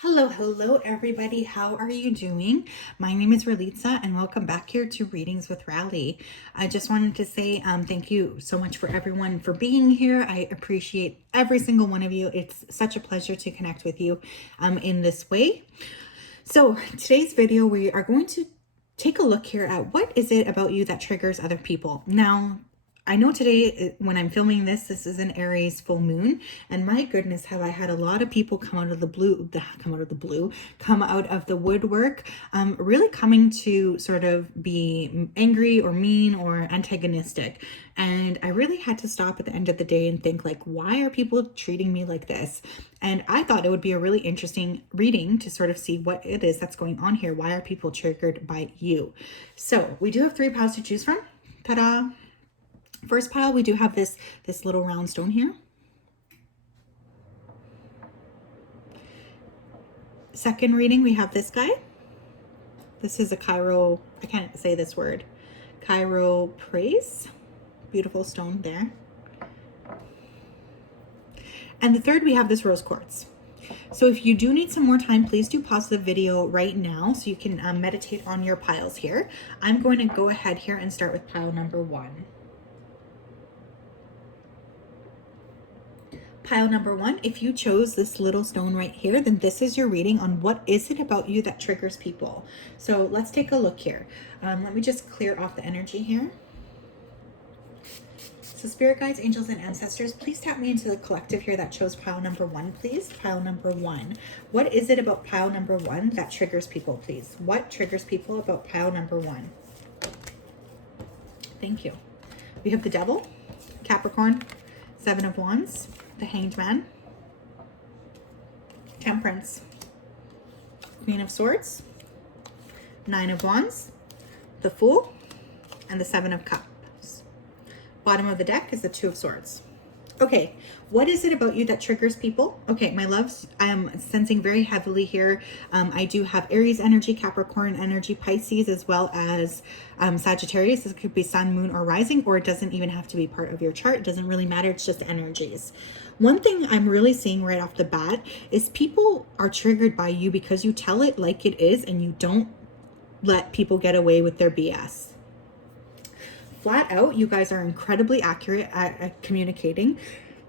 Hello everybody. How are you doing? My name is Ralitza and welcome back here to Readings with Rali. I just wanted to say thank you so much for everyone for being here. I appreciate every single one of you. It's such a pleasure to connect with you in this way. So today's video, we are going to take a look here at what is it about you that triggers other people. Now, I know today when I'm filming this is an Aries full moon, and my goodness, have I had a lot of people come out of the woodwork, really coming to sort of be angry or mean or antagonistic. And I really had to stop at the end of the day and think, like, why are people treating me like this? And I thought it would be a really interesting reading to sort of see what it is that's going on here. Why are people triggered by you? So we do have 3 piles to choose from. Ta-da! First pile, we do have this little round stone here. Second reading, we have this guy. This is a I can't say this word. Praise. Beautiful stone there. And the third, we have this rose quartz. So if you do need some more time, please do pause the video right now so you can meditate on your piles here. I'm going to go ahead here and start with pile number 1. Pile number 1, if you chose this little stone right here, then this is your reading on what is it about you that triggers people. So let's take a look here. Let me just clear off the energy here. So spirit guides, angels, and ancestors, please tap me into the collective here that chose pile number 1, please. Pile number 1. What is it about pile number 1 that triggers people, please? What triggers people about pile number 1? Thank you. We have the Devil, Capricorn, 7 of Wands, the Hanged Man, Temperance, Queen of Swords, 9 of Wands, the Fool, and the 7 of Cups. Bottom of the deck is the 2 of Swords. Okay, what is it about you that triggers people? Okay, my loves, I am sensing very heavily here. I do have Aries energy, Capricorn energy, Pisces, as well as Sagittarius. This could be sun, moon, or rising, or it doesn't even have to be part of your chart. It doesn't really matter. It's just energies. One thing I'm really seeing right off the bat is people are triggered by you because you tell it like it is and you don't let people get away with their BS. Flat out, you guys are incredibly accurate at communicating.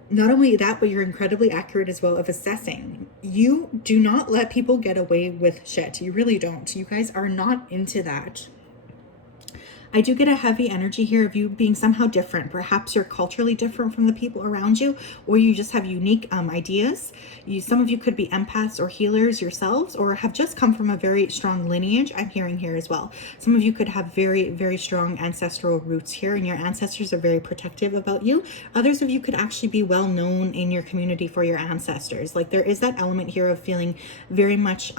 Not only that, but you're incredibly accurate as well of assessing. You do not let people get away with shit. You really don't. You guys are not into that. I do get a heavy energy here of you being somehow different. Perhaps you're culturally different from the people around you, or you just have unique ideas. Some of you could be empaths or healers yourselves, or have just come from a very strong lineage. I'm hearing here as well. Some of you could have very, very strong ancestral roots here, and your ancestors are very protective about you. Others of you could actually be well known in your community for your ancestors. Like, there is that element here of feeling very much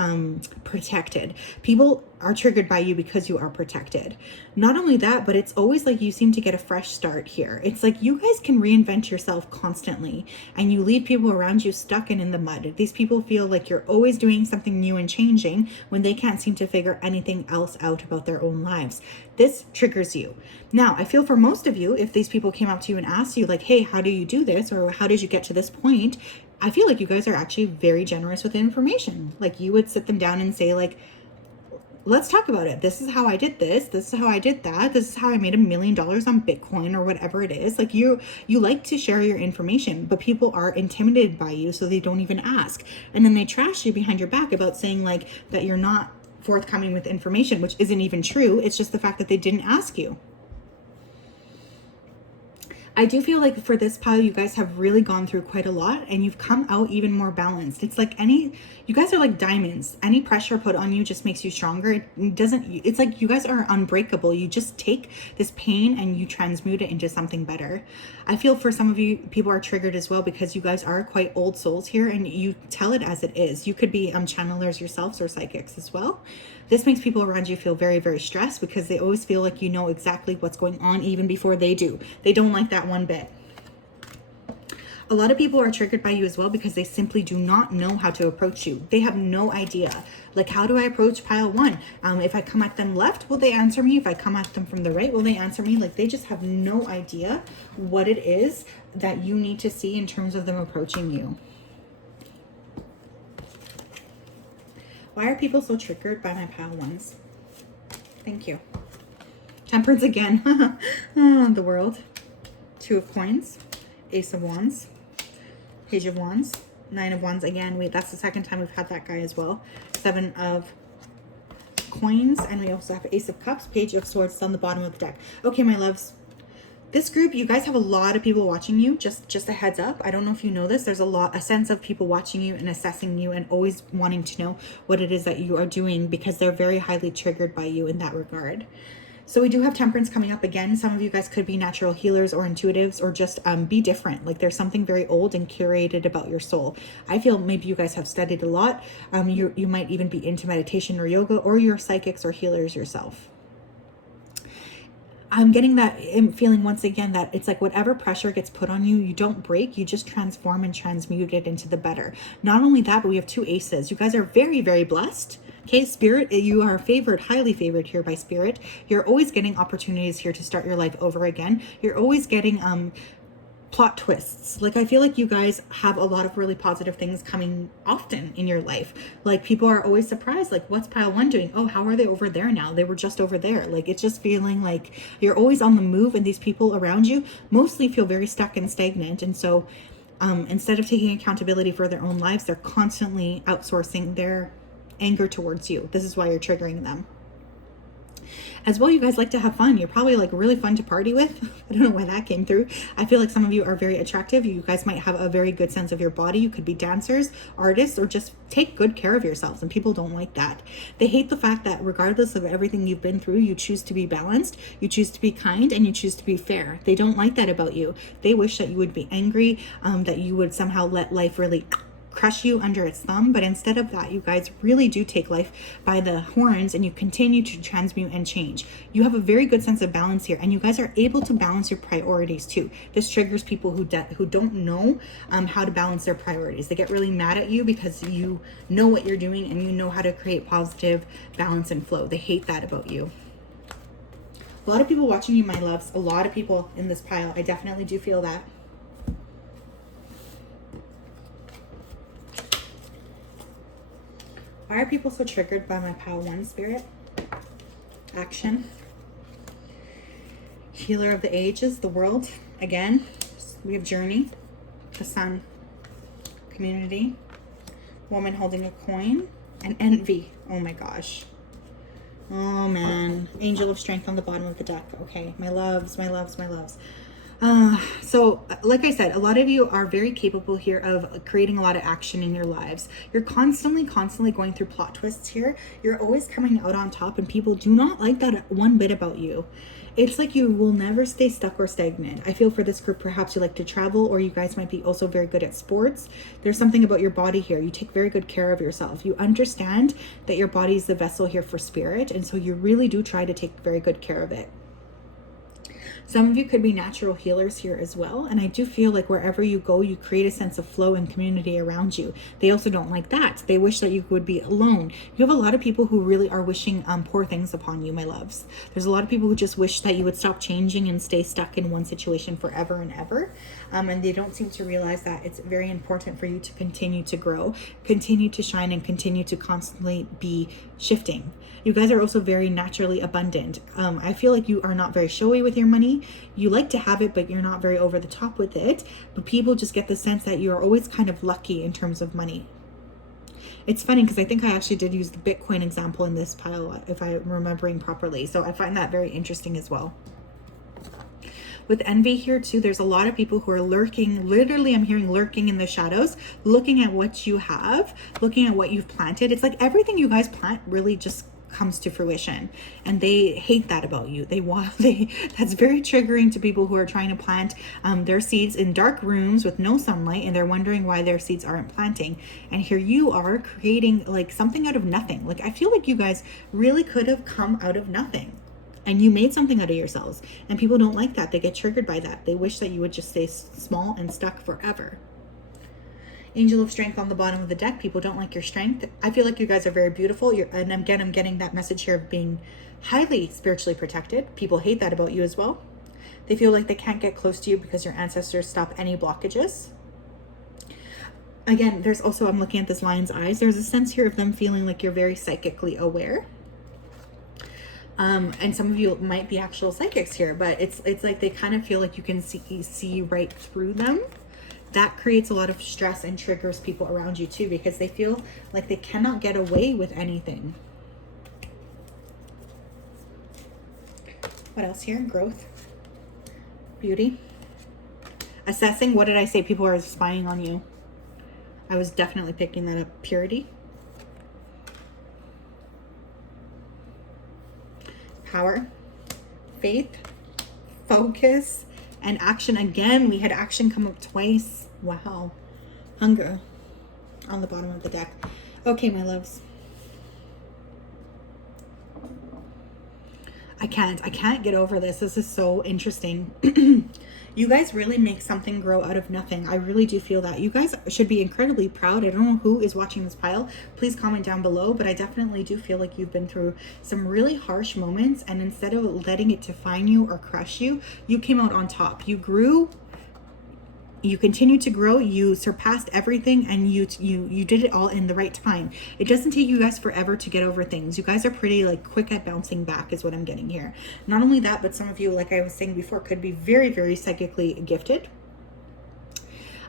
protected. People are triggered by you because you are protected. Not only that, but it's always like you seem to get a fresh start here. It's like you guys can reinvent yourself constantly, and you leave people around you stuck and in the mud. These people feel like you're always doing something new and changing when they can't seem to figure anything else out about their own lives. This triggers you. Now, I feel for most of you, if these people came up to you and asked you like, hey, how do you do this? Or how did you get to this point? I feel like you guys are actually very generous with information. Like, you would sit them down and say, like, let's talk about it. This is how I did this. This is how I did that. This is how I made $1 million on Bitcoin or whatever it is. Like, you like to share your information, but people are intimidated by you, so they don't even ask. And then they trash you behind your back about saying like that you're not forthcoming with information, which isn't even true. It's just the fact that they didn't ask you. I do feel like for this pile, you guys have really gone through quite a lot and you've come out even more balanced. It's like you guys are like diamonds. Any pressure put on you just makes you stronger. It's like you guys are unbreakable. You just take this pain and you transmute it into something better. I feel for some of you, people are triggered as well because you guys are quite old souls here and you tell it as it is. You could be channelers yourselves or psychics as well. This makes people around you feel very, very stressed because they always feel like you know exactly what's going on even before they do. They don't like that one bit. A lot of people are triggered by you as well because they simply do not know how to approach you. They have no idea. Like, how do I approach pile 1? If I come at them left, will they answer me? If I come at them from the right, will they answer me? Like, they just have no idea what it is that you need to see in terms of them approaching you. Why are people so triggered by my pile ones? Thank you. Temperance again. Oh, the world. 2 of coins. Ace of wands. Page of wands. 9 of wands again. Wait, that's the second time we've had that guy as well. 7 of coins. And we also have Ace of cups. Page of swords on the bottom of the deck. Okay, my loves. This group, you guys have a lot of people watching you. Just a heads up. I don't know if you know this. There's a sense of people watching you and assessing you and always wanting to know what it is that you are doing because they're very highly triggered by you in that regard. So we do have temperance coming up again. Some of you guys could be natural healers or intuitives or just be different. Like there's something very old and curated about your soul. I feel maybe you guys have studied a lot. You might even be into meditation or yoga, or you're psychics or healers yourself. I'm getting that feeling once again that it's like whatever pressure gets put on you, you don't break, you just transform and transmute it into the better. Not only that, but we have 2 aces. You guys are very, very blessed. Okay, Spirit, you are favored, highly favored here by Spirit. You're always getting opportunities here to start your life over again. You're always getting plot twists. Like I feel like you guys have a lot of really positive things coming often in your life. Like people are always surprised, like what's pile 1 doing? Oh, how are they over there now? They were just over there. Like it's just feeling like you're always on the move, and these people around you mostly feel very stuck and stagnant. And so instead of taking accountability for their own lives, they're constantly outsourcing their anger towards you. This is why you're triggering them. As well, you guys like to have fun. You're probably like really fun to party with. I don't know why that came through. I feel like some of you are very attractive. You guys might have a very good sense of your body. You could be dancers, artists, or just take good care of yourselves. And people don't like that. They hate the fact that regardless of everything you've been through, you choose to be balanced, you choose to be kind, and you choose to be fair. They don't like that about you. They wish that you would be angry, that you would somehow let life really crush you under its thumb. But instead of that, you guys really do take life by the horns and you continue to transmute and change. You have a very good sense of balance here, and you guys are able to balance your priorities too. This triggers people who don't know how to balance their priorities. They get really mad at you because you know what you're doing and you know how to create positive balance and flow. They hate that about you. A lot of people watching you, my loves. A lot of people in this pile. I definitely do feel that. Why are people so triggered by my pile 1, Spirit? Action. Healer of the ages, the world. Again, we have journey, the sun, community, woman holding a coin, and envy. Oh my gosh. Oh man. Angel of strength on the bottom of the deck. Okay, my loves, my loves, my loves. So like I said, a lot of you are very capable here of creating a lot of action in your lives. You're constantly going through plot twists here. You're always coming out on top, and people do not like that one bit about you. It's like you will never stay stuck or stagnant. I feel for this group, perhaps you like to travel, or you guys might be also very good at sports. There's something about your body here. You take very good care of yourself. You understand that your body is the vessel here for spirit, and so you really do try to take very good care of it. Some of you could be natural healers here as well. And I do feel like wherever you go, you create a sense of flow and community around you. They also don't like that. They wish that you would be alone. You have a lot of people who really are wishing poor things upon you, my loves. There's a lot of people who just wish that you would stop changing and stay stuck in one situation forever and ever. And they don't seem to realize that it's very important for you to continue to grow, continue to shine, and continue to constantly be shifting. You guys are also very naturally abundant. I feel like you are not very showy with your money. You like to have it, but you're not very over the top with it. But people just get the sense that you are always kind of lucky in terms of money. It's funny because I think I actually did use the Bitcoin example in this pile, if I'm remembering properly. So I find that very interesting as well. With envy here too, there's a lot of people who are lurking. Literally, I'm hearing lurking in the shadows, looking at what you have, looking at what you've planted. It's like everything you guys plant really just comes to fruition, and they hate that about you. That's very triggering to people who are trying to plant their seeds in dark rooms with no sunlight, and they're wondering why their seeds aren't planting. And here you are creating like something out of nothing. Like I feel like you guys really could have come out of nothing, and you made something out of yourselves, and people don't like that. They get triggered by that. They wish that you would just stay small and stuck forever. Angel of strength on the bottom of the deck. People don't like your strength. I feel like you guys are very beautiful. And again, I'm getting that message here of being highly spiritually protected. People hate that about you as well. They feel like they can't get close to you because your ancestors stop any blockages. Again, there's also, I'm looking at this lion's eyes. There's a sense here of them feeling like you're very psychically aware. And some of you might be actual psychics here, but it's like they kind of feel like you can see right through them. That creates a lot of stress and triggers people around you too, because they feel like they cannot get away with anything. What else here? Growth, beauty, assessing. What did I say? People are spying on you. I was definitely picking that up. Purity, power, faith, focus, and action. Again, we had action come up twice. Wow. Hunger on the bottom of the deck. Okay, my loves. I can't get over this. This is so interesting. You guys really make something grow out of nothing. I really do feel that. You guys should be incredibly proud. I don't know who is watching this pile. Please comment down below, but I definitely do feel like you've been through some really harsh moments, and instead of letting it define you or crush you, you came out on top. You grew. You continued to grow, you surpassed everything, and you did it all in the right time. It doesn't take you guys forever to get over things. You guys are pretty like quick at bouncing back is what I'm getting here. Not only that, but some of you, like I was saying before, could be very, very psychically gifted.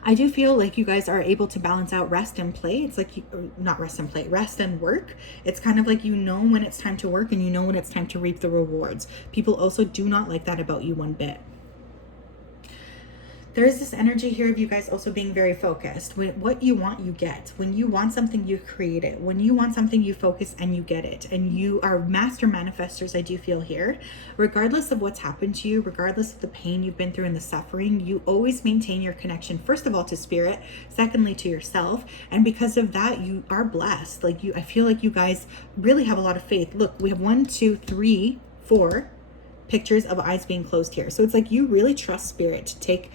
I do feel like you guys are able to balance out rest and play. It's like, not rest and play, rest and work. It's kind of like you know when it's time to work and you know when it's time to reap the rewards. People also do not like that about you one bit. There is this energy here of you guys also being very focused. When what you want, you get. When you want something, you create it. When you want something, you focus and you get it. And you are master manifestors, I do feel here. Regardless of what's happened to you, regardless of the pain you've been through and the suffering, you always maintain your connection, first of all, to spirit, secondly, to yourself. And because of that, you are blessed. Like I feel like you guys really have a lot of faith. Look, we have 1, 2, 3, 4 pictures of eyes being closed here. So it's like you really trust spirit to take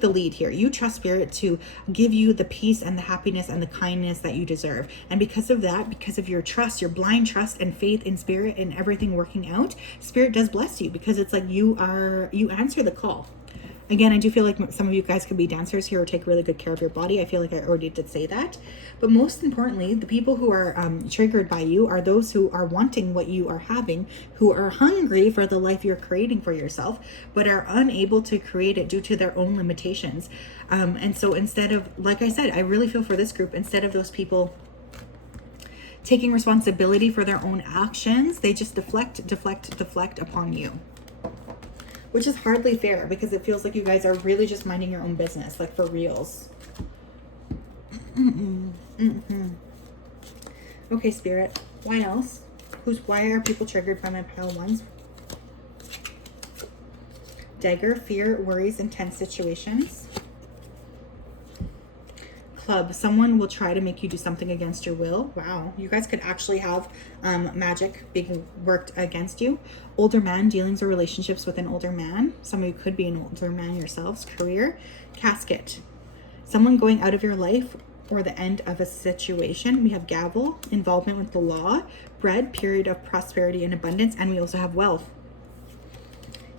the lead here. You trust spirit to give you the peace and the happiness and the kindness that you deserve. And because of that, because of your trust, your blind trust and faith in spirit and everything working out, spirit does bless you, because it's like you answer the call. Again, I do feel like some of you guys could be dancers here or take really good care of your body. I feel like I already did say that. But most importantly, the people who are triggered by you are those who are wanting what you are having, who are hungry for the life you're creating for yourself, but are unable to create it due to their own limitations. And so instead of, like I said, I really feel for this group, instead of those people taking responsibility for their own actions, they just deflect upon you. Which is hardly fair, because it feels like you guys are really just minding your own business, like for reals. Okay, spirit. Why else? Why are people triggered by my pile ones? Dagger, fear, worries, intense situations. Club, someone will try to make you do something against your will. Wow, you guys could actually have magic being worked against you. Older man, dealings or relationships with an older man. Some of you could be an older man yourselves. Career, casket, someone going out of your life or the end of a situation. We have gavel, involvement with the law. Bread, period of prosperity and abundance. And we also have wealth.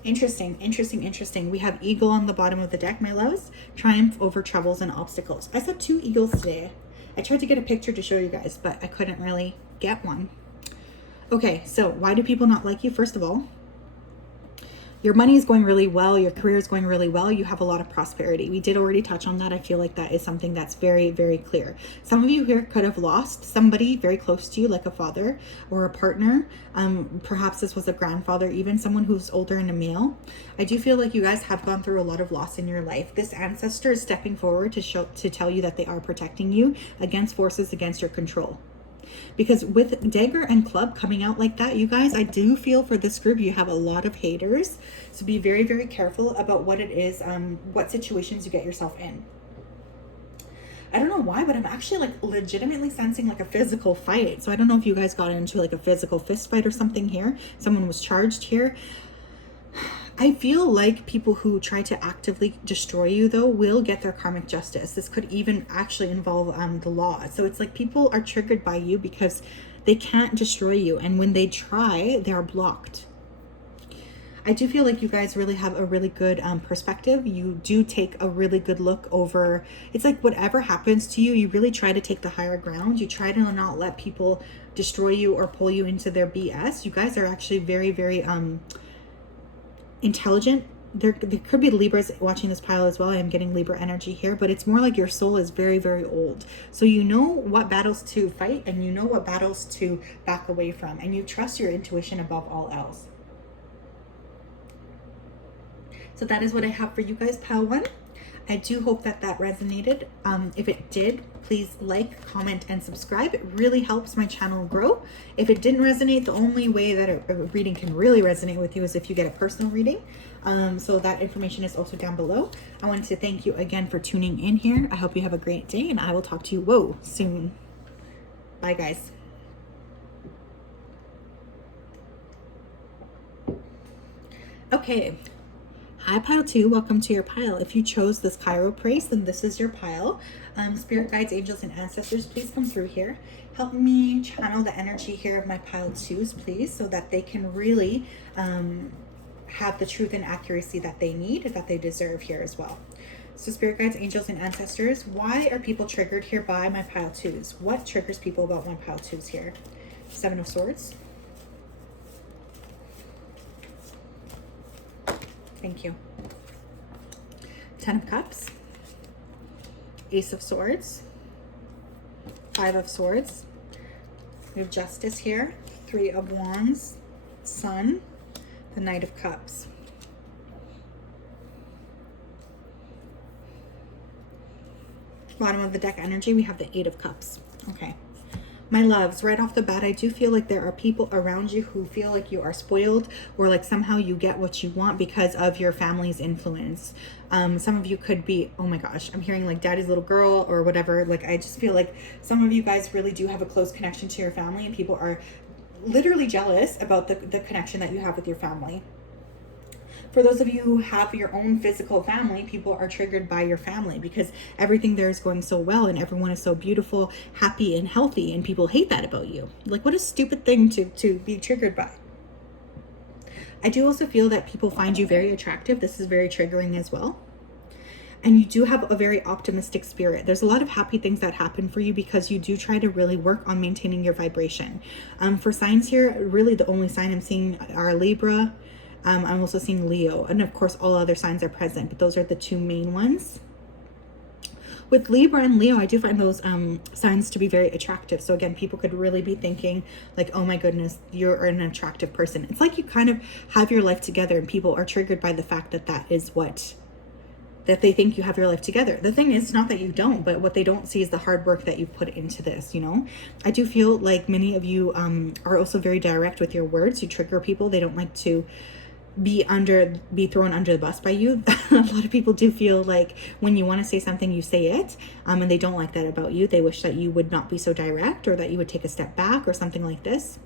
Interesting. We have eagle on the bottom of the deck, my loves. Triumph over troubles and obstacles. I saw 2 eagles today. I tried to get a picture to show you guys, but I couldn't really get one. Okay, so why do people not like you? First of all, your money is going really well. Your career is going really well. You have a lot of prosperity. We did already touch on that. I feel like that is something that's very, very clear. Some of you here could have lost somebody very close to you, like a father or a partner. Perhaps this was a grandfather, even someone who's older and a male. I do feel like you guys have gone through a lot of loss in your life. This ancestor is stepping forward to tell you that they are protecting you against forces against your control. Because with dagger and club coming out like that, you guys, I do feel for this group, you have a lot of haters. So be very, very careful about what it is, what situations you get yourself in. I don't know why, but I'm actually like legitimately sensing like a physical fight. So I don't know if you guys got into like a physical fist fight or something here. Someone was charged here. I feel like people who try to actively destroy you, though, will get their karmic justice. This could even actually involve the law. So it's like people are triggered by you because they can't destroy you. And when they try, they are blocked. I do feel like you guys really have a really good perspective. You do take a really good look over. It's like whatever happens to you, you really try to take the higher ground. You try to not let people destroy you or pull you into their BS. You guys are actually very, very intelligent. There could be Libras watching this pile as well. I am getting Libra energy here, but it's more like your soul is very, very old. So you know what battles to fight and you know what battles to back away from, and you trust your intuition above all else. So that is what I have for you guys, pile 1. I do hope that that resonated. If it did, please like, comment, and subscribe. It really helps my channel grow. If it didn't resonate, the only way that a reading can really resonate with you is if you get a personal reading. So that information is also down below. I wanted to thank you again for tuning in here. I hope you have a great day, and I will talk to you, soon. Bye, guys. Okay. Hi, pile 2. Welcome to your pile. If you chose this Cairo Praise, then this is your pile. Spirit guides, angels, and ancestors, please come through here. Help me channel the energy here of my pile 2s, please, so that they can really have the truth and accuracy that they need, that they deserve here as well. So spirit guides, angels, and ancestors, why are people triggered here by my pile 2s? What triggers people about my pile 2s here? 7 of Swords. Thank you. 10 of Cups. Ace of Swords. 5 of Swords. We have Justice here. 3 of Wands. Sun. The Knight of Cups. Bottom of the deck energy, we have the 8 of Cups. Okay. My loves, right off the bat, I do feel like there are people around you who feel like you are spoiled, or like somehow you get what you want because of your family's influence. Some of you could be, oh my gosh, I'm hearing like daddy's little girl or whatever. Like, I just feel like some of you guys really do have a close connection to your family, and people are literally jealous about the connection that you have with your family. For those of you who have your own physical family, people are triggered by your family because everything there is going so well and everyone is so beautiful, happy, and healthy, and people hate that about you. Like, what a stupid thing to be triggered by. I do also feel that people find you very attractive. This is very triggering as well. And you do have a very optimistic spirit. There's a lot of happy things that happen for you because you do try to really work on maintaining your vibration. For signs here, really the only sign I'm seeing are Libra. I'm also seeing Leo, and of course all other signs are present, but those are the 2 main ones. With Libra and Leo, I do find those signs to be very attractive. So again, people could really be thinking like, oh my goodness, you're an attractive person. It's like you kind of have your life together, and people are triggered by the fact that that is that they think you have your life together. The thing is, not that you don't, but what they don't see is the hard work that you've put into this, you know? I do feel like many of you are also very direct with your words. You trigger people. They don't like to be thrown under the bus by you. A lot of people do feel like when you want to say something, you say it, and they don't like that about you. They wish that you would not be so direct, or that you would take a step back, or something like this.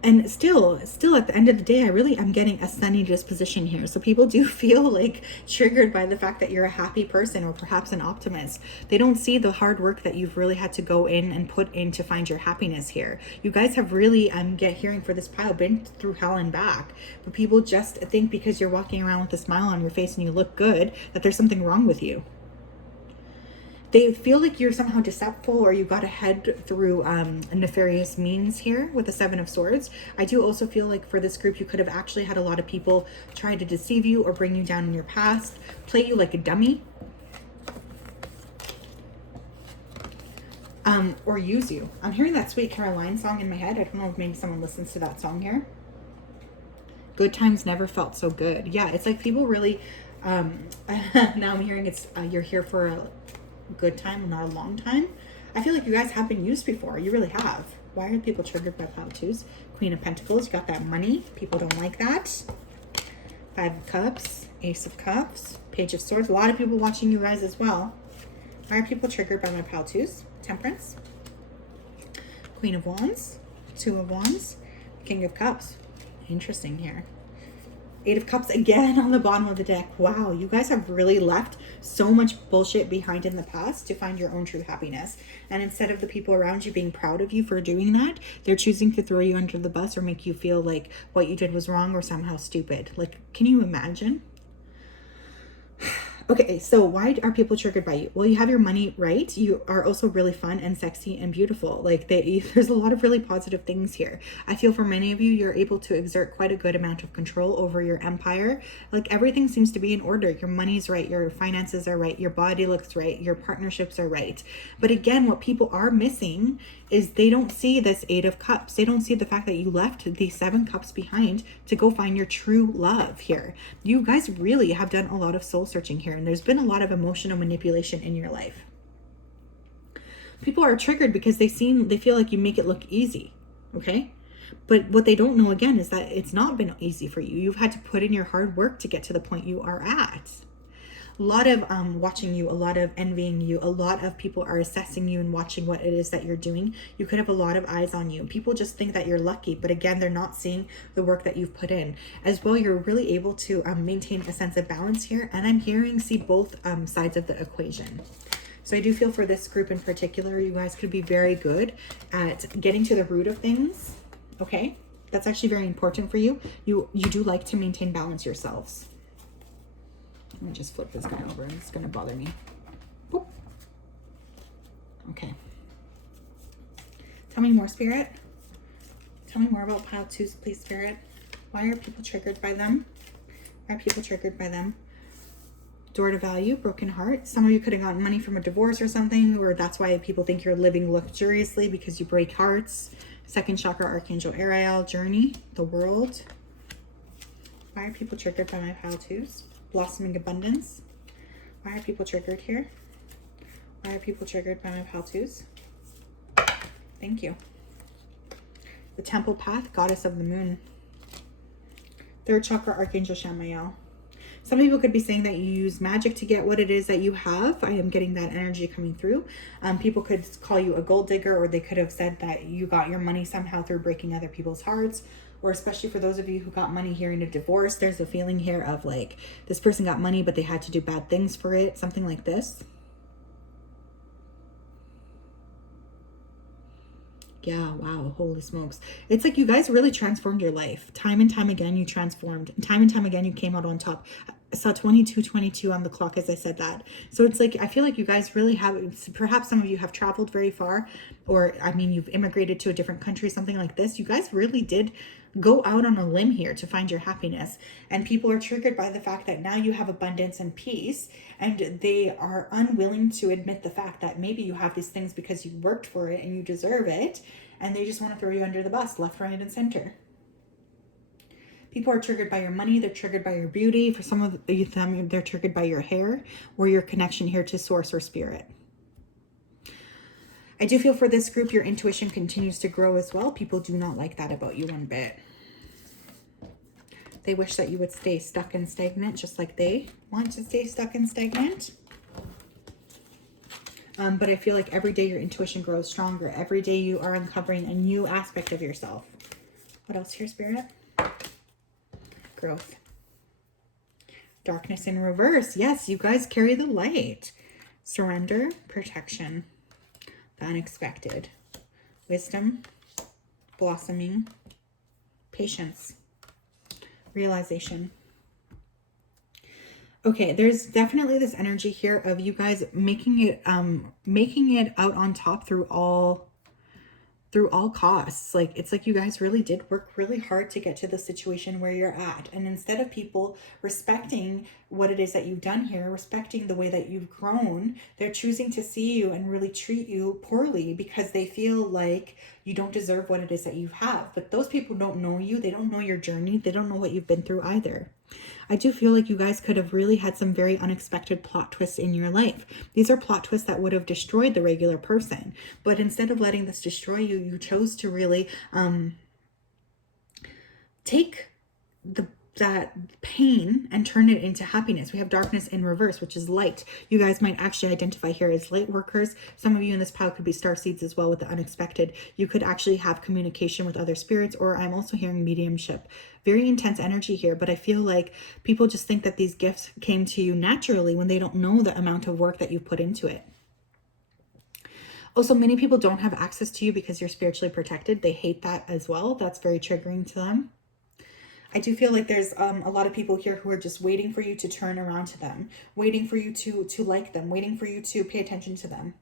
And still at the end of the day, I really am getting a sunny disposition here. So people do feel like triggered by the fact that you're a happy person, or perhaps an optimist. They don't see the hard work that you've really had to go in and put in to find your happiness here. You guys have really, hearing for this pile, been through hell and back. But people just think because you're walking around with a smile on your face and you look good, that there's something wrong with you. They feel like you're somehow deceitful, or you got ahead through nefarious means here with the 7 of Swords. I do also feel like for this group, you could have actually had a lot of people try to deceive you or bring you down in your past, play you like a dummy, or use you. I'm hearing that Sweet Caroline song in my head. I don't know if maybe someone listens to that song here. Good times never felt so good. Yeah, it's like people really, now I'm hearing it's, you're here for a good time, not a long time. I feel like you guys have been used before. You really have. Why are people triggered by pile 2s? Queen of Pentacles, you got that money. People don't like that. 5 of Cups, Ace of Cups, Page of Swords. A lot of people watching you guys as well. Why are people triggered by my pile 2s? Temperance, Queen of Wands, 2 of Wands, King of Cups. Interesting here. Eight of Cups again on the bottom of the deck. Wow, you guys have really left so much bullshit behind in the past to find your own true happiness. And instead of the people around you being proud of you for doing that, they're choosing to throw you under the bus or make you feel like what you did was wrong or somehow stupid. Like, can you imagine? Okay, so why are people triggered by you? Well, you have your money right. You are also really fun and sexy and beautiful. Like there's a lot of really positive things here. I feel for many of you, you're able to exert quite a good amount of control over your empire. Like everything seems to be in order. Your money's right. Your finances are right. Your body looks right. Your partnerships are right. But again, what people are missing is they don't see this Eight of Cups. They don't see the fact that you left the Seven Cups behind to go find your true love here. You guys really have done a lot of soul searching here, and there's been a lot of emotional manipulation in your life. People are triggered because they feel like you make it look easy, okay? But what they don't know, again, is that it's not been easy for you. You've had to put in your hard work to get to the point you are at. A lot of watching you, a lot of envying you, a lot of people are assessing you and watching what it is that you're doing. You could have a lot of eyes on you. People just think that you're lucky, but again, they're not seeing the work that you've put in. As well, you're really able to maintain a sense of balance here, and I'm see both sides of the equation. So I do feel for this group in particular, you guys could be very good at getting to the root of things, okay? That's actually very important for you. You do like to maintain balance yourselves. Let me just flip this guy over. It's going to bother me. Boop. Okay. Tell me more, Spirit. Tell me more about pile twos, please, Spirit. Why are people triggered by them? Why are people triggered by them? Door to value, broken heart. Some of you could have gotten money from a divorce or something, or that's why people think you're living luxuriously because you break hearts. Second chakra, Archangel Ariel, journey, the world. Why are people triggered by my pile twos? Blossoming abundance. Why are people triggered here? Why are people triggered by my pile twos? Thank you. The temple path, goddess of the moon. Third chakra, Archangel Shamael. Some people could be saying that you use magic to get what it is that you have. I am getting that energy coming through. People could call you a gold digger, or they could have said that you got your money somehow through breaking other people's hearts. Or especially for those of you who got money here in a divorce, there's a feeling here of like, this person got money, but they had to do bad things for it. Something like this. Yeah, wow, holy smokes. It's like you guys really transformed your life. Time and time again, you transformed. Time and time again, you came out on top. I saw 22:22 on the clock as I said that. So it's like, I feel like you guys really have, perhaps some of you have traveled very far, or I mean, you've immigrated to a different country, something like this. You guys really did go out on a limb here to find your happiness. And people are triggered by the fact that now you have abundance and peace, and they are unwilling to admit the fact that maybe you have these things because you worked for it and you deserve it, and they just want to throw you under the bus, left, right, and center. People are triggered by your money. They're triggered by your beauty. For some of them, they're triggered by your hair or your connection here to source or spirit. I do feel for this group, your intuition continues to grow as well. People do not like that about you one bit. They wish that you would stay stuck and stagnant, just like they want to stay stuck and stagnant. But I feel like every day your intuition grows stronger. Every day you are uncovering a new aspect of yourself. What else here, Spirit? Growth. Darkness in reverse. Yes, you guys carry the light. Surrender, protection, the unexpected, wisdom, blossoming, patience, realization. Okay, there's definitely this energy here of you guys making it out on top through all costs. Like, it's like you guys really did work really hard to get to the situation where you're at. And instead of people respecting what it is that you've done here, respecting the way that you've grown, they're choosing to see you and really treat you poorly because they feel like you don't deserve what it is that you have. But those people don't know you. They don't know your journey. They don't know what you've been through either. I do feel like you guys could have really had some very unexpected plot twists in your life. These are plot twists that would have destroyed the regular person. But instead of letting this destroy you, you chose to really take the pain and turn it into happiness. We have darkness in reverse, which is light. You guys might actually identify here as light workers. Some of you in this pile could be star seeds as well with the unexpected. You could actually have communication with other spirits, or I'm also hearing mediumship. Very intense energy here, but I feel like people just think that these gifts came to you naturally when they don't know the amount of work that you've put into it. Also, many people don't have access to you because you're spiritually protected. They hate that as well. That's very triggering to them. I do feel like there's a lot of people here who are just waiting for you to turn around to them, waiting for you to like them, waiting for you to pay attention to them.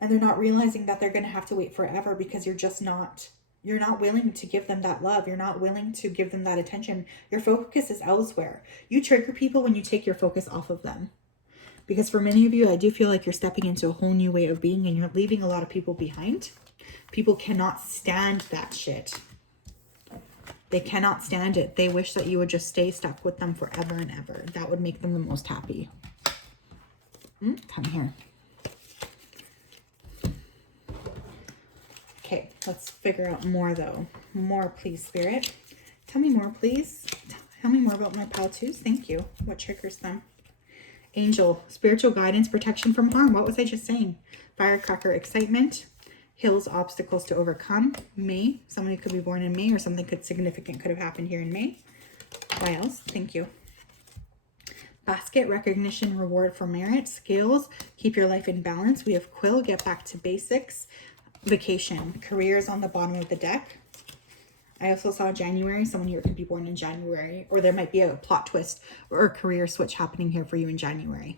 And they're not realizing that they're going to have to wait forever because you're not willing to give them that love. You're not willing to give them that attention. Your focus is elsewhere. You trigger people when you take your focus off of them. Because for many of you, I do feel like you're stepping into a whole new way of being and you're leaving a lot of people behind. People cannot stand that shit. They cannot stand it. They wish that you would just stay stuck with them forever and ever. That would make them the most happy. Come here. Okay, let's figure out more though. More, please, Spirit. Tell me more, please. Tell me more about my pile twos. Thank you. What triggers them? Angel, spiritual guidance, protection from harm. What was I just saying? Firecracker, excitement. Hills, obstacles to overcome. May, somebody could be born in May, or something significant could have happened here in May. What else? Thank you. Basket, recognition, reward for merit. Scales, keep your life in balance. We have Quill, get back to basics. Vacation, careers on the bottom of the deck. I also saw January. Someone here could be born in January, or there might be a plot twist or a career switch happening here for you in January.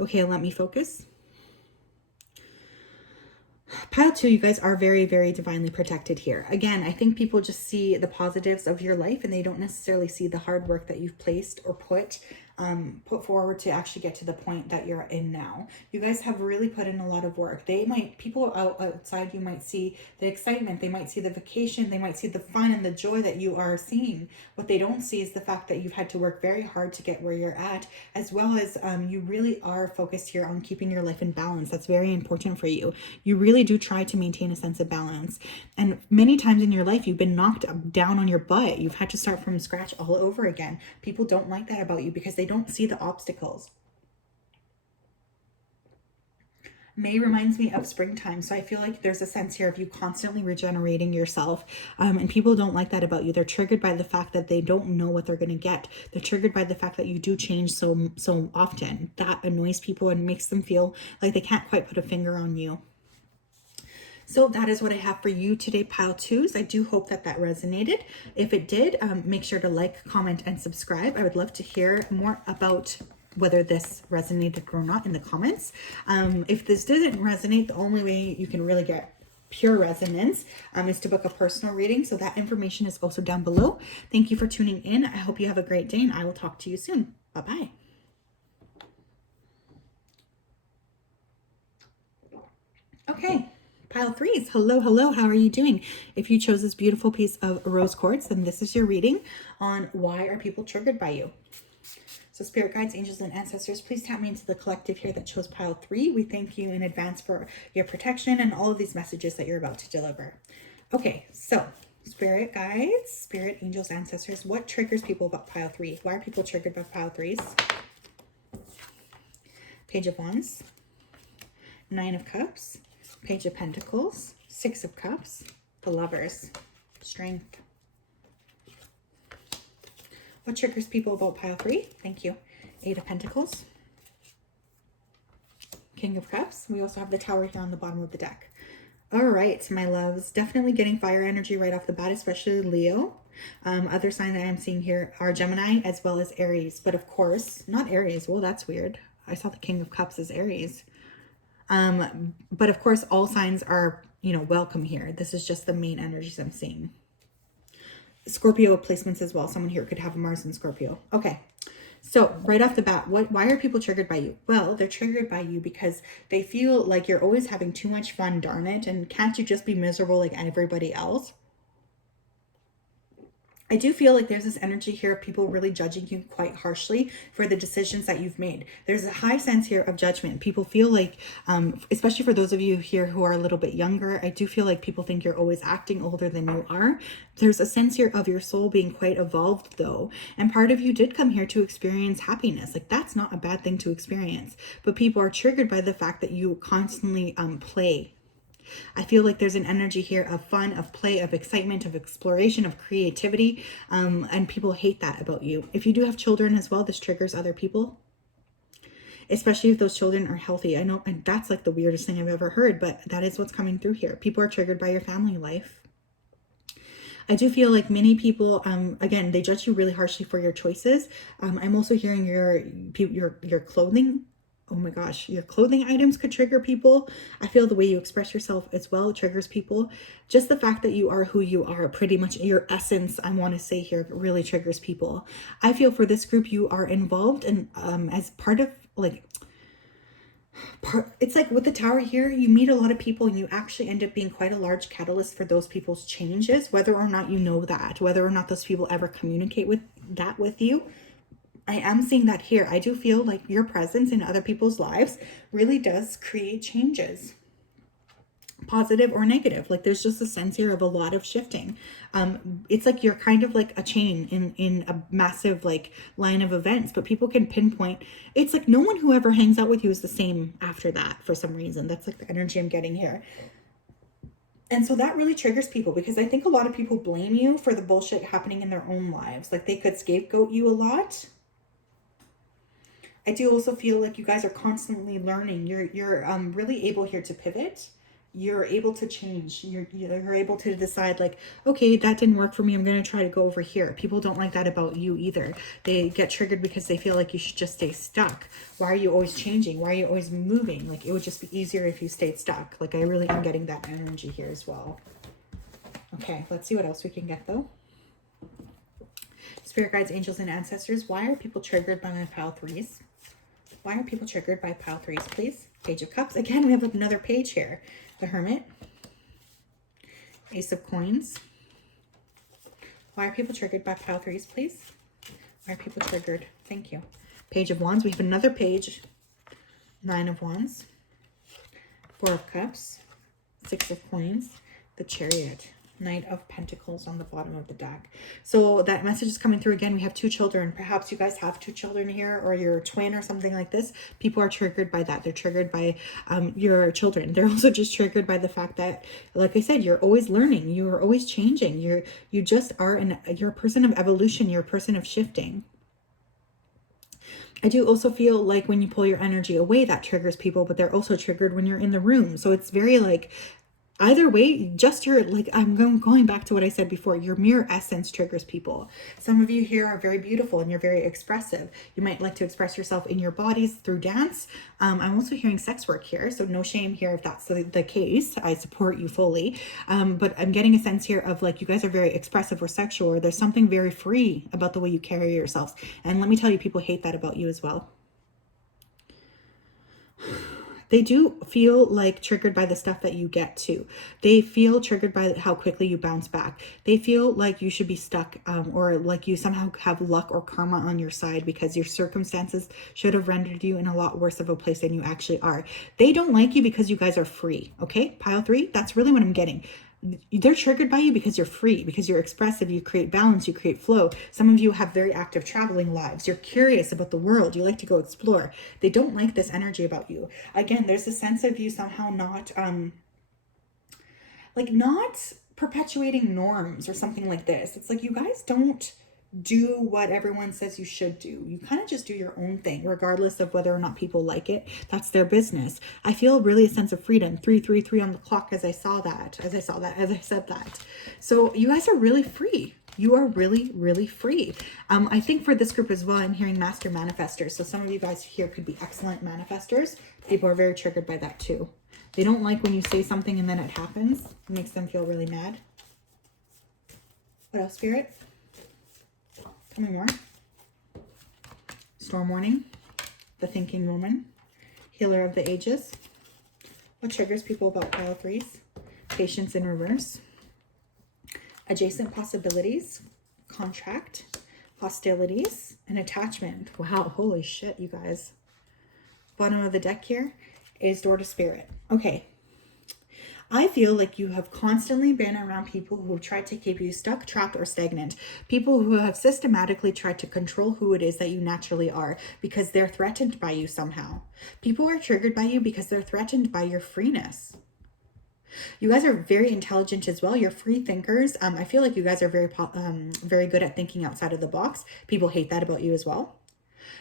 Okay, let me focus. Pile 2, you guys are very, very divinely protected here. Again, I think people just see the positives of your life and they don't necessarily see the hard work that you've placed or put forward to actually get to the point that you're in now. You guys have really put in a lot of work. People outside you might see the excitement, they might see the vacation, they might see the fun and the joy that you are seeing. What they don't see is the fact that you've had to work very hard to get where you're at, as well as you really are focused here on keeping your life in balance. That's very important for you. You really do try to maintain a sense of balance. And many times in your life, you've been knocked down on your butt. You've had to start from scratch all over again. People don't like that about you because they don't see the obstacles. May reminds me of springtime. So I feel like there's a sense here of you constantly regenerating yourself. And people don't like that about you. They're triggered by the fact that they don't know what they're going to get. They're triggered by the fact that you do change so often. That annoys people and makes them feel like they can't quite put a finger on you. So that is what I have for you today, Pile 2s. I do hope that resonated. If it did, make sure to like, comment, and subscribe. I would love to hear more about whether this resonated or not in the comments. If this didn't resonate, the only way you can really get pure resonance is to book a personal reading. So that information is also down below. Thank you for tuning in. I hope you have a great day and I will talk to you soon. Bye-bye. Okay. Pile 3s, hello, how are you doing? If you chose this beautiful piece of rose quartz, then this is your reading on why are people triggered by you. So spirit guides, angels, and ancestors, please tap me into the collective here that chose Pile 3. We thank you in advance for your protection and all of these messages that you're about to deliver. Okay, so spirit guides, spirit, angels, ancestors, what triggers people about Pile 3? Why are people triggered by Pile 3s? Page of Wands, 9 of Cups, Page of Pentacles, 6 of Cups, the Lovers, Strength. What triggers people about Pile 3? Thank you. 8 of Pentacles, King of Cups. We also have the Tower here on the bottom of the deck. All right, my loves, definitely getting fire energy right off the bat, especially Leo. Other signs that I'm seeing here are Gemini as well as Aries, but of course, not Aries. Well, that's weird. I saw the King of Cups as Aries. But of course, all signs are, welcome here. This is just the main energies I'm seeing. Scorpio placements as well. Someone here could have Mars and Scorpio. Okay. So right off the bat, why are people triggered by you? Well, they're triggered by you because they feel like you're always having too much fun, darn it. And can't you just be miserable like everybody else? I do feel like there's this energy here of people really judging you quite harshly for the decisions that you've made. There's a high sense here of judgment. People feel like, especially for those of you here who are a little bit younger, I do feel like people think you're always acting older than you are. There's a sense here of your soul being quite evolved though. And part of you did come here to experience happiness. Like that's not a bad thing to experience. But people are triggered by the fact that you constantly play. I feel like there's an energy here of fun, of play, of excitement, of exploration, of creativity, and people hate that about you. If you do have children as well, this triggers other people, especially if those children are healthy. I know, and that's like the weirdest thing I've ever heard, but that is what's coming through here. People are triggered by your family life. I do feel like many people, again, they judge you really harshly for your choices. I'm also hearing your clothing. Oh my gosh, your clothing items could trigger people. I feel the way you express yourself as well triggers people. Just the fact that you are who you are, pretty much your essence, I want to say here, really triggers people. I feel for this group, you are involved in, as part of like, it's like with the tower here, you meet a lot of people and you actually end up being quite a large catalyst for those people's changes, whether or not you know that, whether or not those people ever communicate with that with you. I am seeing that here. I do feel like your presence in other people's lives really does create changes, positive or negative. Like there's just a sense here of a lot of shifting. It's like you're kind of like a chain in a massive like line of events, but people can pinpoint. It's like no one who ever hangs out with you is the same after that for some reason. That's like the energy I'm getting here. And so that really triggers people because I think a lot of people blame you for the bullshit happening in their own lives. Like they could scapegoat you a lot. I do also feel like you guys are constantly learning. You're really able here to pivot. You're able to change. You're able to decide like, okay, that didn't work for me. I'm going to try to go over here. People don't like that about you either. They get triggered because they feel like you should just stay stuck. Why are you always changing? Why are you always moving? Like it would just be easier if you stayed stuck. Like I really am getting that energy here as well. Okay, let's see what else we can get though. Spirit guides, angels, and ancestors. Why are people triggered by my pile threes? Why are people triggered by pile threes, please? Page of Cups. Again, we have another page here. The Hermit. Ace of Coins. Why are people triggered by pile threes, please? Why are people triggered? Thank you. Page of Wands. We have another page. Nine of Wands. Four of Cups. Six of Coins. The Chariot. Knight of Pentacles on the bottom of the deck. So that message is coming through again. We have two children. Perhaps you guys have two children here or you're a twin or something like this. People are triggered by that. They're triggered by your children. They're also just triggered by the fact that, like I said, you're always learning. You're always changing. You just are you're a person of evolution. You're a person of shifting. I do also feel like when you pull your energy away, that triggers people, but they're also triggered when you're in the room. So it's very like, either way, just your, like, I'm going back to what I said before, your mere essence triggers people. Some of you here are very beautiful and you're very expressive. You might like to express yourself in your bodies through dance. I'm also hearing sex work here, so no shame here if that's the case. I support you fully. But I'm getting a sense here of like, you guys are very expressive or sexual, or there's something very free about the way you carry yourselves. And let me tell you, people hate that about you as well. They do feel like triggered by the stuff that you get to. They feel triggered by how quickly you bounce back. They feel like you should be stuck or like you somehow have luck or karma on your side because your circumstances should have rendered you in a lot worse of a place than you actually are. They don't like you because you guys are free. Okay, pile three, that's really what I'm getting. They're triggered by you because you're free, because you're expressive, you create balance, you create flow. Some of you have very active traveling lives. You're curious about the world. You like to go explore. They don't like this energy about you. Again, there's a sense of you somehow not perpetuating norms or something like this. It's like you guys don't do what everyone says you should do. You kind of just do your own thing, regardless of whether or not people like it. That's their business. I feel really a sense of freedom. 333 on the clock as I said that. So you guys are really free. You are really, really free. I think for this group as well, I'm hearing master manifestors. So some of you guys here could be excellent manifestors. People are very triggered by that too. They don't like when you say something and then it happens. It makes them feel really mad. What else, Spirit? Tell me more. Storm warning. The thinking woman. Healer of the ages. What triggers people about pile threes? Patience in reverse. Adjacent possibilities. contract, hostilities, and attachment. Wow, holy shit, you guys. Bottom of the deck here is door to spirit. Okay. I feel like you have constantly been around people who have tried to keep you stuck, trapped, or stagnant. People who have systematically tried to control who it is that you naturally are because they're threatened by you somehow. People are triggered by you because they're threatened by your freeness. You guys are very intelligent as well. You're free thinkers. I feel like you guys are very good at thinking outside of the box. People hate that about you as well.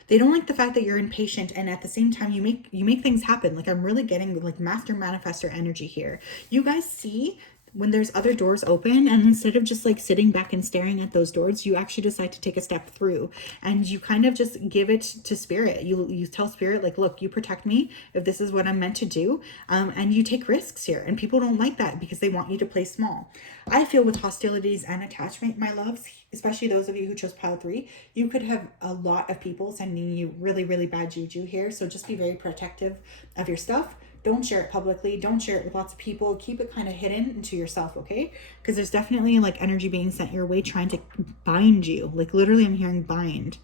They don't like the fact that you're impatient, and at the same time you make things happen. Like, I'm really getting like master manifestor energy here. You guys see when there's other doors open, and instead of just like sitting back and staring at those doors, you actually decide to take a step through, and you kind of just give it to spirit. You tell spirit, like, look, you protect me if this is what I'm meant to do. And you take risks here, and people don't like that because they want you to play small. I feel with hostilities and attachment, my loves, especially those of you who chose pile 3, you could have a lot of people sending you really, really bad juju here. So just be very protective of your stuff. Don't share it publicly. Don't share it with lots of people. Keep it kind of hidden into yourself, okay? Because there's definitely like energy being sent your way trying to bind you. Like, literally, I'm hearing bind.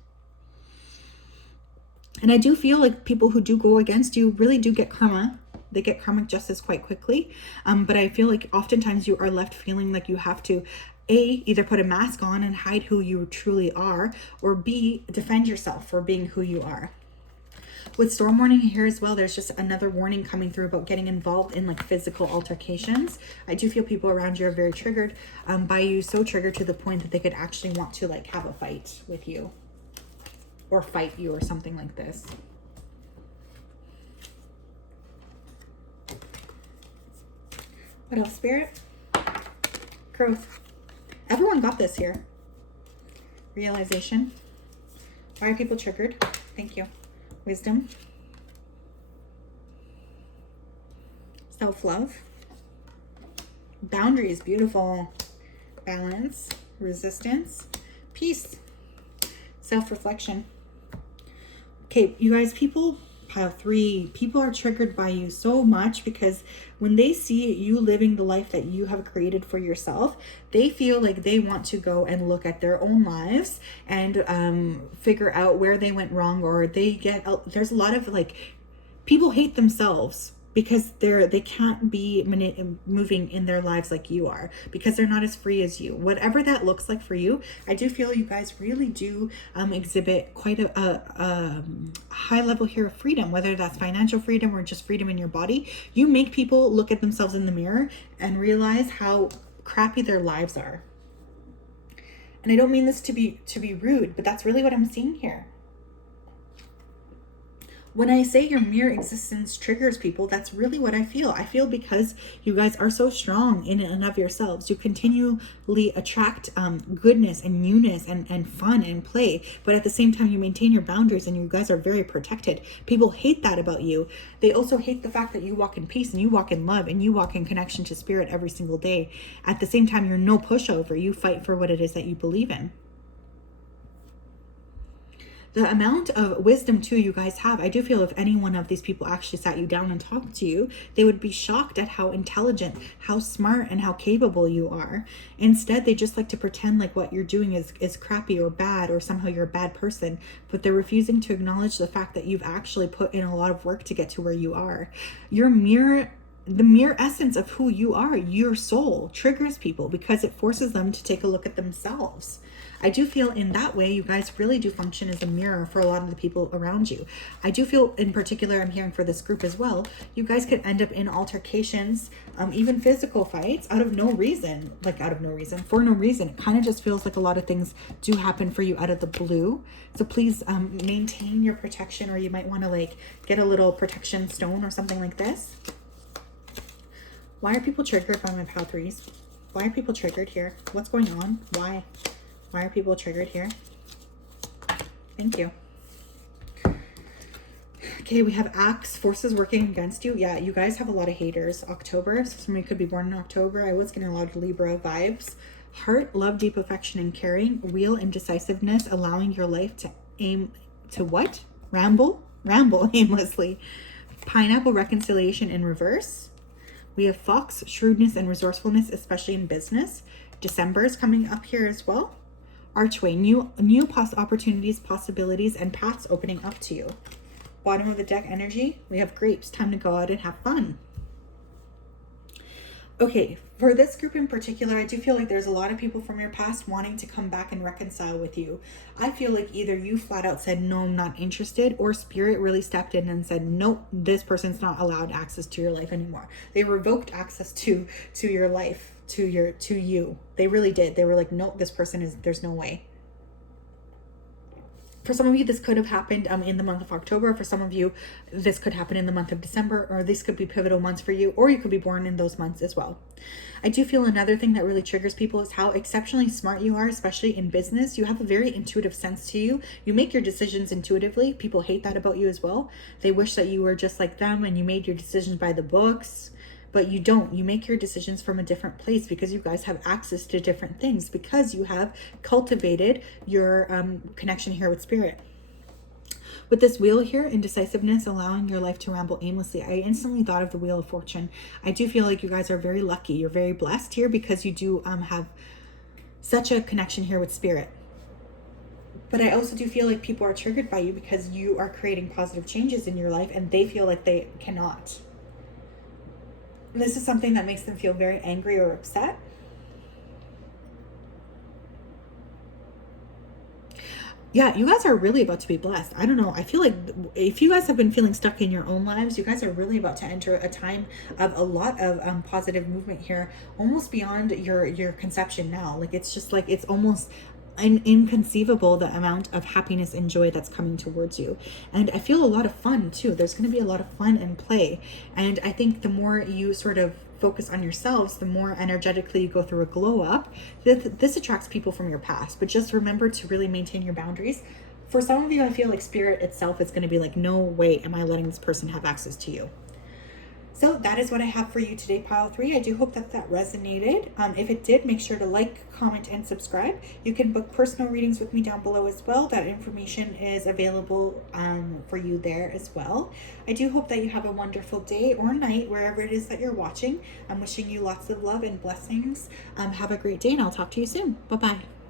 And I do feel like people who do go against you really do get karma. They get karmic justice quite quickly. But I feel like oftentimes you are left feeling like you have to either put a mask on and hide who you truly are, or B, defend yourself for being who you are. With storm warning here as well, there's just another warning coming through about getting involved in like physical altercations. I do feel people around you are very triggered by you, so triggered to the point that they could actually want to like have a fight with you or fight you or something like this. What else, Spirit? Growth. Everyone got this here. Realization. Why are people triggered? Thank you. Wisdom. Self-love. Boundaries. Beautiful. Balance. Resistance. Peace. Self-reflection. Okay, you guys, people, pile 3, people are triggered by you so much because when they see you living the life that you have created for yourself, they feel like they want to go and look at their own lives and figure out where they went wrong, or there's a lot of like, people hate themselves because they can't be moving in their lives like you are, because they're not as free as you. Whatever that looks like for you, I do feel you guys really do exhibit quite a high level here of freedom, whether that's financial freedom or just freedom in your body. You make people look at themselves in the mirror and realize how crappy their lives are. And I don't mean this to be rude, but that's really what I'm seeing here. When I say your mere existence triggers people, that's really what I feel. I feel because you guys are so strong in and of yourselves, you continually attract goodness and newness and fun and play. But at the same time, you maintain your boundaries and you guys are very protected. People hate that about you. They also hate the fact that you walk in peace and you walk in love and you walk in connection to spirit every single day. At the same time, you're no pushover. You fight for what it is that you believe in. The amount of wisdom too you guys have, I do feel if any one of these people actually sat you down and talked to you, they would be shocked at how intelligent, how smart, and how capable you are. Instead, they just like to pretend like what you're doing is crappy or bad, or somehow you're a bad person, but they're refusing to acknowledge the fact that you've actually put in a lot of work to get to where you are. The mere essence of who you are, your soul, triggers people because it forces them to take a look at themselves. I do feel in that way, you guys really do function as a mirror for a lot of the people around you. I do feel in particular, I'm hearing for this group as well, you guys could end up in altercations, even physical fights for no reason. It kind of just feels like a lot of things do happen for you out of the blue. So please maintain your protection, or you might want to like get a little protection stone or something like this. Why are people triggered by my pile 3s? Why are people triggered here? What's going on? Why? Why are people triggered here? Thank you. Okay, we have Axe, forces working against you. Yeah, you guys have a lot of haters. October, so somebody could be born in October. I was getting a lot of Libra vibes. Heart, love, deep affection, and caring. Wheel, indecisiveness, allowing your life to aim to what? Ramble aimlessly. Pineapple, reconciliation in reverse. We have Fox, shrewdness and resourcefulness, especially in business. December is coming up here as well. archway, opportunities, possibilities, and paths opening up to you. Bottom of the deck energy, we have grapes, time to go out and have fun. Okay, for this group in particular, I do feel like there's a lot of people from your past wanting to come back and reconcile with you. I feel like either you flat out said, no, I'm not interested, or spirit really stepped in and said, nope, this person's not allowed access to your life anymore. They revoked access to your life, to you. They really did. They were like, nope, this person there's no way. For some of you, this could have happened in the month of October. For some of you, this could happen in the month of December, or these could be pivotal months for you, or you could be born in those months as well. I do feel another thing that really triggers people is how exceptionally smart you are, especially in business. You have a very intuitive sense to you. You make your decisions intuitively. People hate that about you as well. They wish that you were just like them and you made your decisions by the books. But you don't. You make your decisions from a different place because you guys have access to different things, because you have cultivated your connection here with spirit. With this wheel here, indecisiveness, allowing your life to ramble aimlessly, I instantly thought of the Wheel of Fortune. I do feel like you guys are very lucky. You're very blessed here because you do have such a connection here with spirit. But I also do feel like people are triggered by you because you are creating positive changes in your life and they feel like they cannot. This is something that makes them feel very angry or upset. Yeah, you guys are really about to be blessed. I don't know. I feel like if you guys have been feeling stuck in your own lives, you guys are really about to enter a time of a lot of positive movement here, almost beyond your conception now. Like, it's just like, it's almost inconceivable the amount of happiness and joy that's coming towards you. And I feel a lot of fun too. There's going to be a lot of fun and play. And I think the more you sort of focus on yourselves, the more energetically you go through a glow up. This attracts people from your past, but just remember to really maintain your boundaries. For some of you, I feel like spirit itself is going to be like, no way am I letting this person have access to you. So that is what I have for you today, pile 3. I do hope that resonated. If it did, make sure to like, comment, and subscribe. You can book personal readings with me down below as well. That information is available for you there as well. I do hope that you have a wonderful day or night, wherever it is that you're watching. I'm wishing you lots of love and blessings. Have a great day, and I'll talk to you soon. Bye-bye.